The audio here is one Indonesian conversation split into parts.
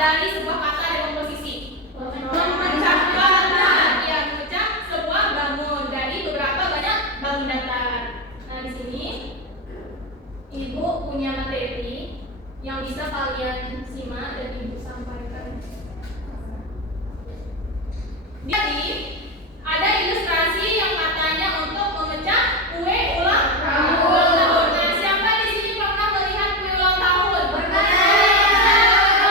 dari sebuah kata dekomposisi. Memecah sebuah bangun dari beberapa banyak bangun datar. Nah, di sini Ibu punya materi yang bisa kalian simak dan Ibu sampaikan. Jadi, ada ilustrasi yang katanya untuk memecah kue ulang tahun. Nah, siapa di sini pernah melihat kue ulang tahun? Pernah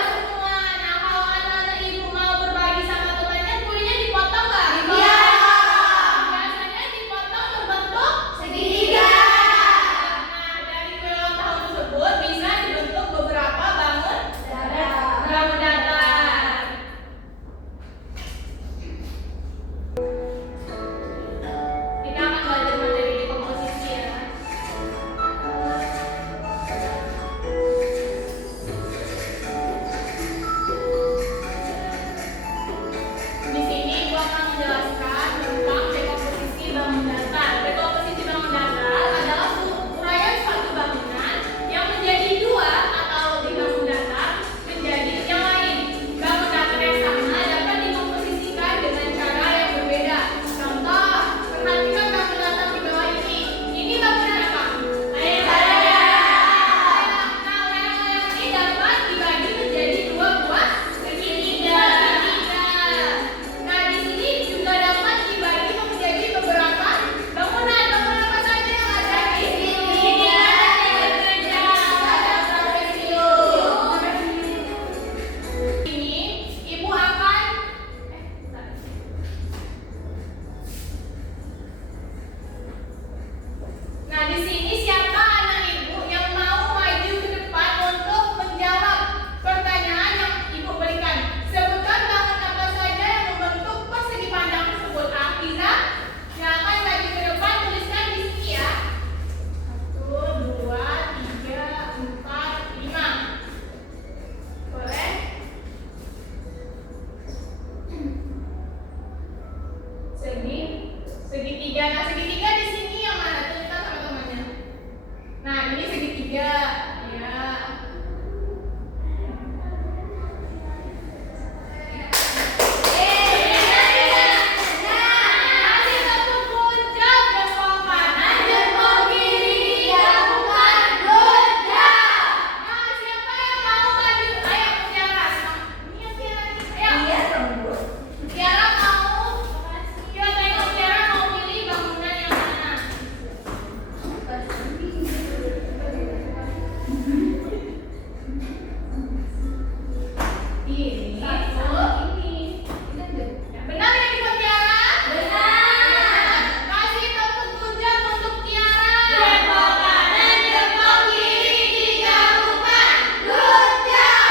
semua. Nah, kalau anak-anak Ibu mau berbagi sama temannya, kuenya dipotong nggak? Iya. Biasanya dipotong berbentuk segitiga. Nah, dari kue ulang tahun tersebut bisa dibentuk beberapa bangun datar. Kita akan belajar materi dekomposisi ya. Di sini Ibu akan menjelaskan tentang dekomposisi bangun datar. Dekomposisi bangun datar adalah uraian suatu bangunan yang menjadi dua atau lebih bangun datar menjadi yang lain. Bangun datar yang sama dapat dikomposisikan dengan cara yang berbeda. Contoh, perhatikan bangun datar di bawah ini. Ini bangunan apa? Nah, layang-layang ini dapat dibagi menjadi dua buah segitiga. Nah, di sini juga dapat dibagi menjadi beberapa bangunan. Bangunan apa saja yang ada di sini? Ada trapesium. Ini Ibu akan Nah, di sini siapa anak Ibu yang mau maju ke depan untuk menjawab pertanyaan yang Ibu berikan? Sebutkan bangun apa saja yang membentuk persegi panjang tersebut. Akhirnya, silakan maju ke depan, tuliskan di sini ya. 1, 2, 3, 4, 5. Boleh? Segitiga. Nah, segitiga di sini yang mana? Tuliskan sama temannya. Nah, ini segitiga. Ya. Kasih tepuk puncak, jempol kanan, jempol kiri. Yang bukan good job. Nah, siapa yang mau maju? Ayo, Tiara. Ini yang Tiara nih. Ayo. Tiara mau. Kita tengok Tiara mau pilih bangunan yang mana. Ini. Benar ya Ibu Tiara? Benar. Kasih tepuk puncak untuk Tiara. Jempol kanan, jempol kiri, digabungkan. Good job.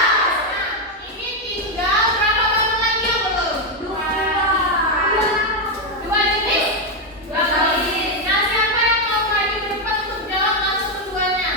Nah, ini tinggal berapa bangun lagi yang belum? Dua jenis? Dua jenis. Nah, siapa yang mau maju ke depan untuk jawab langsung keduanya?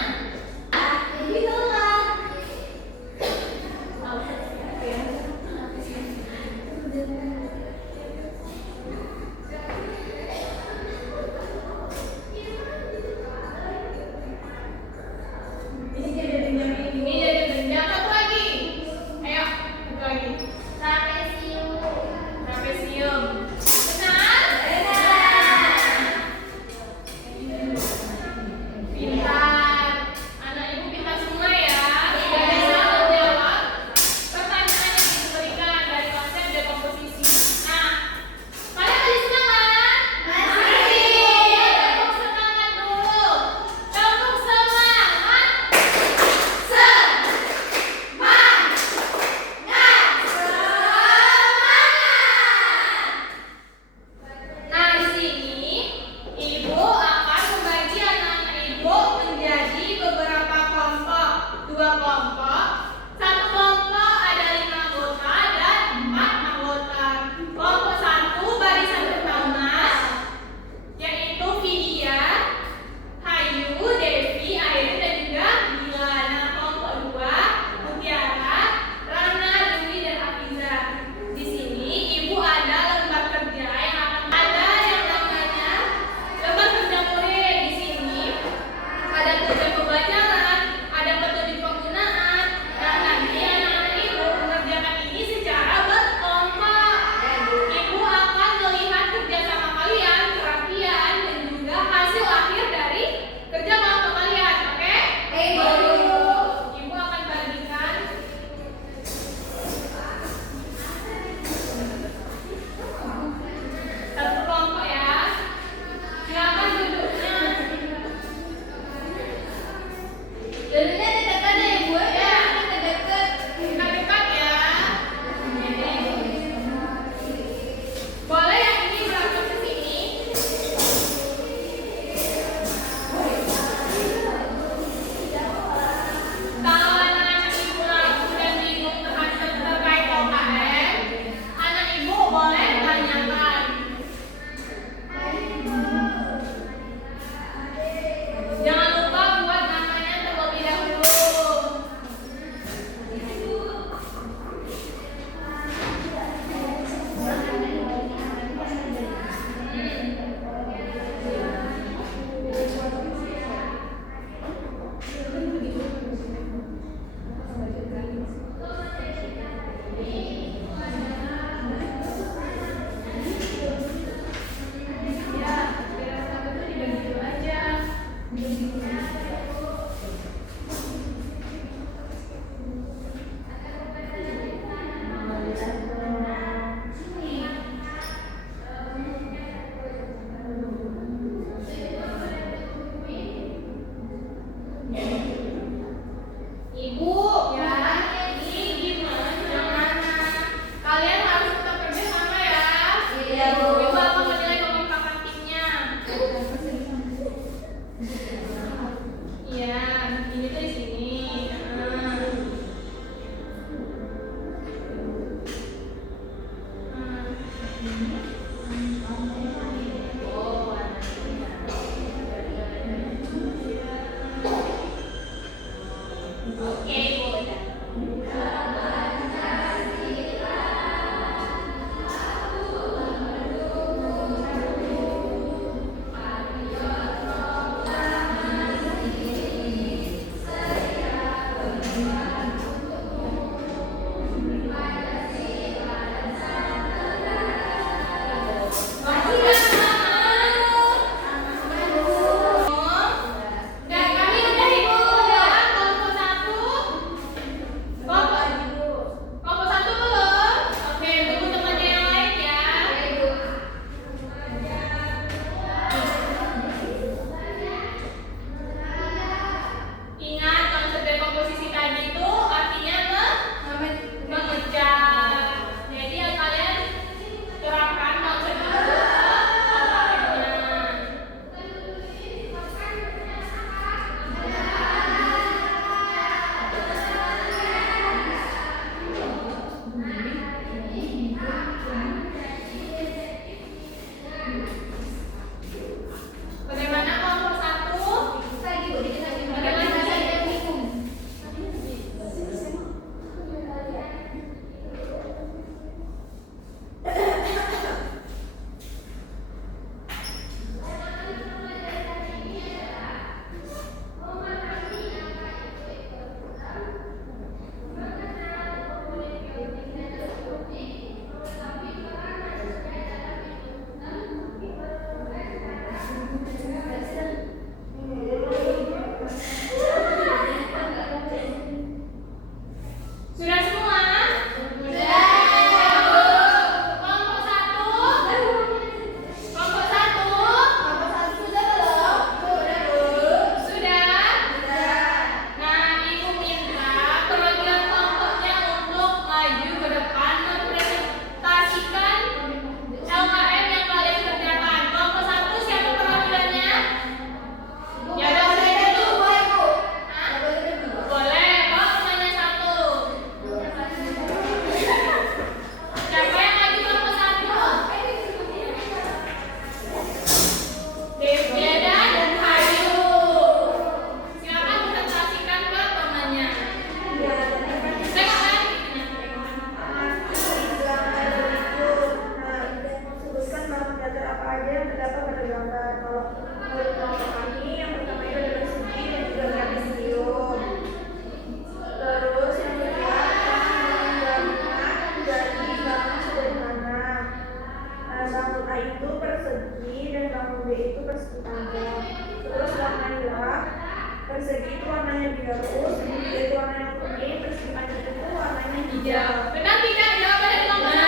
Benar tidak jawaban dari kelompok 1?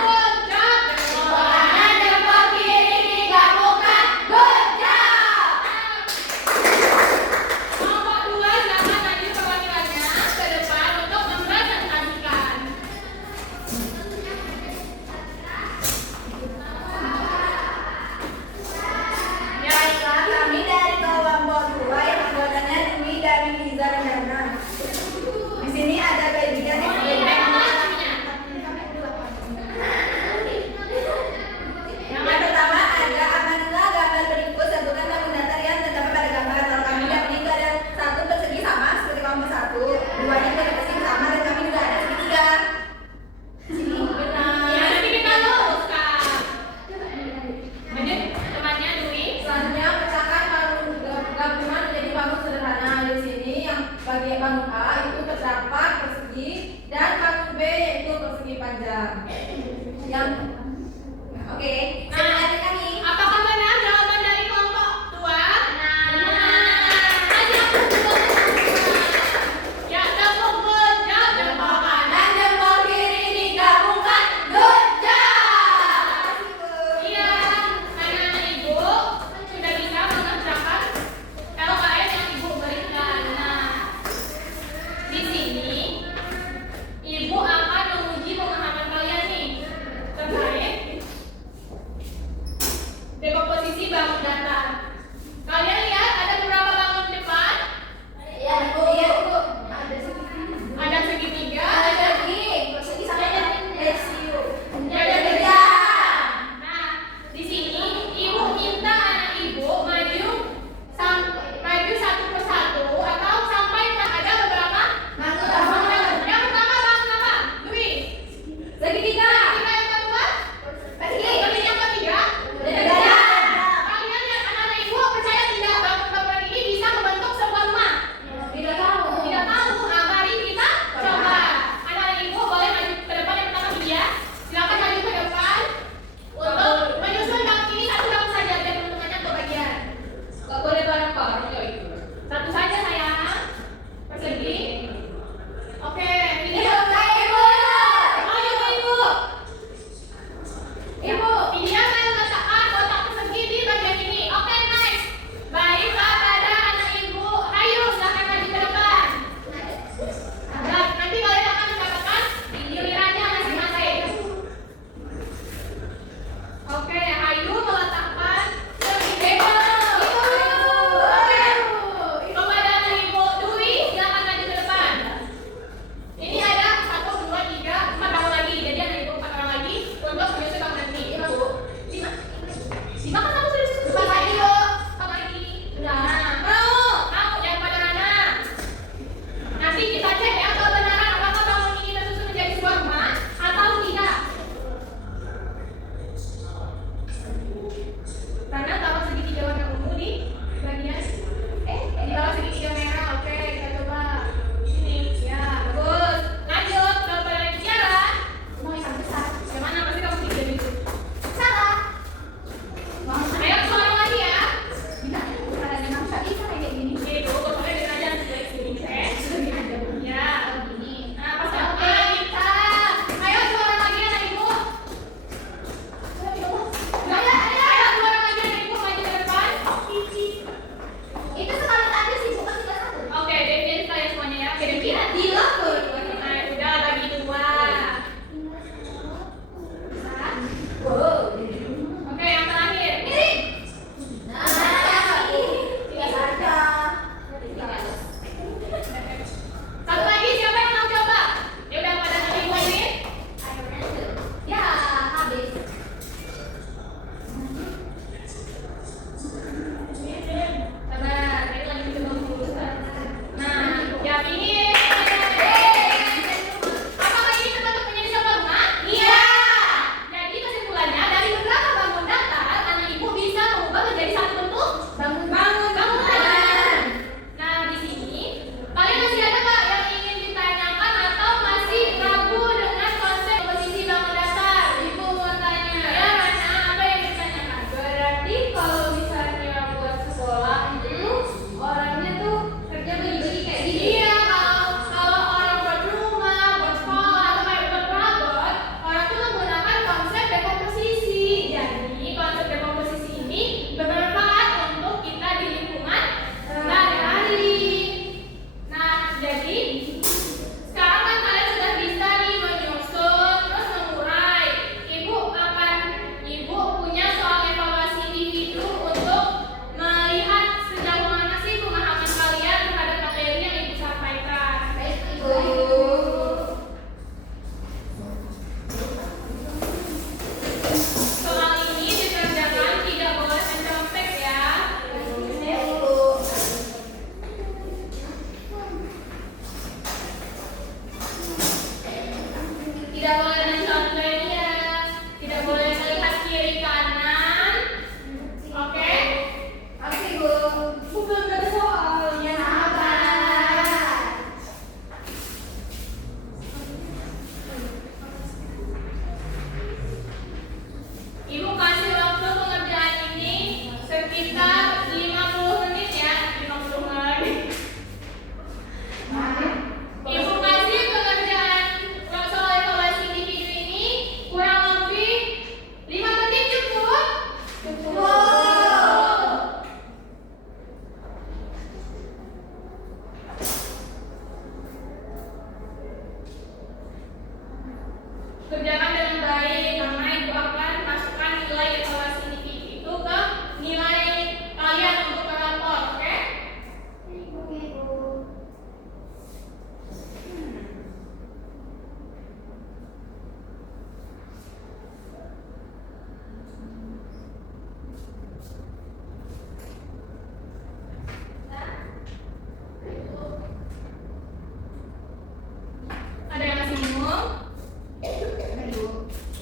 Good job. Kanan jempol kiri digabungkan. Good job. Kelompok 2 silakan maju perwakilannya ke depan untuk mempresentasikan. Baiklah, kami dari kelompok 2 yang anggotanya Dwi, Dani, Liza, dan Dana. Di sini ada baby dan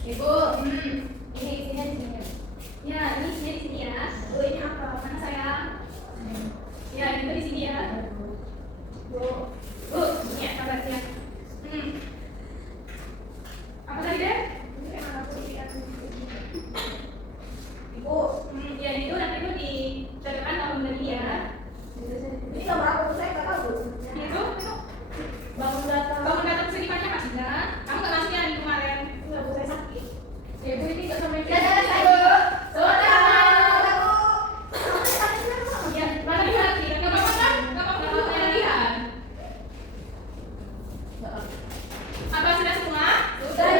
Ibu. Ini isinya di sini. Ya, ini isinya di sini ya. Oh, ini apa? Mana sayang? Ya, itu di sini ya. Bu, ini ya kabarnya. Apa tadi deh? Ibu, ya itu nanti itu dicatatkan tahun dari ya. Ini nomor apa tuh saya nggak tahu. Itu Bangun data. bangun data persegi pakai Mas Indah. Kamu nggak masuknya di kemarin? Nggak Bu, saya sakit. Ya, Bu ini nggak sampai. Dadah sayang. Saudara. Ya, mana lihat sih? Nggak apa-apa kan? Nggak apa-apa kan? Nggak lihat. Apa sudah semua? Sudah.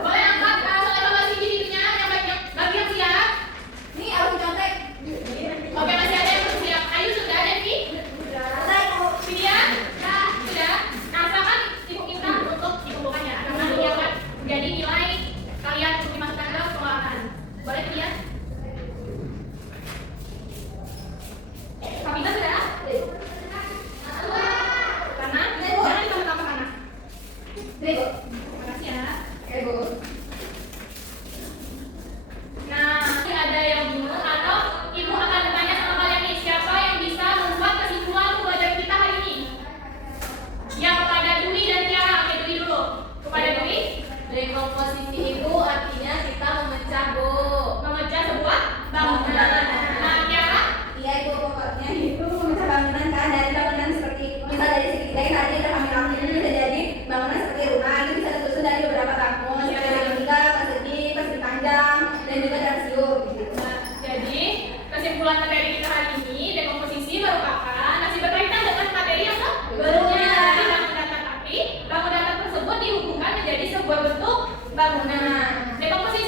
Boleh angkat soal evaluasi dirinya yang banyak bagi yang siap. Ini aku contek. Oke, masih ada yang belum siap. Ayu sudah, Devi? Selesai Bu. Vidya? Sudah. Nah, silakan Ibu Kinta untuk dikumpulkannya. Karena ini akan menjadi nilai kalian untuk dimasukkan ke pengolahan. Boleh dilihat? Kapita sudah? Karena? Jangan ditambah-tambah karena. Nih Bu. Terima kasih ya. Oke Bu. Nah, nanti ada yang bingung atau Ibu akan bertanya sama kalian nih, siapa yang bisa membuat kesimpulan pelajaran kita hari ini? Yang kepada Dwi dan Tiara, oke Dwi dulu. Kepada Dwi, Dekomposisi itu artinya kita memecah Bu. memecah sebuah bangunan. Nah, Tiara, Iya Ibu, pokoknya itu memecah bangunan kan, dari bangunan seperti misal dari segi kita tadi ada kami ini bisa jadi bangunan seperti rumah itu bisa tersusun dari beberapa bangun seperti persegi, persegi panjang dan juga trasium gitu. nah, jadi kesimpulan materi kita hari ini, dekomposisi merupakan masih berkaitan dengan materi yang sebelumnya dari bangun data, tapi bangun data tersebut dihubungkan menjadi sebuah bentuk bangunan. Dekomposisi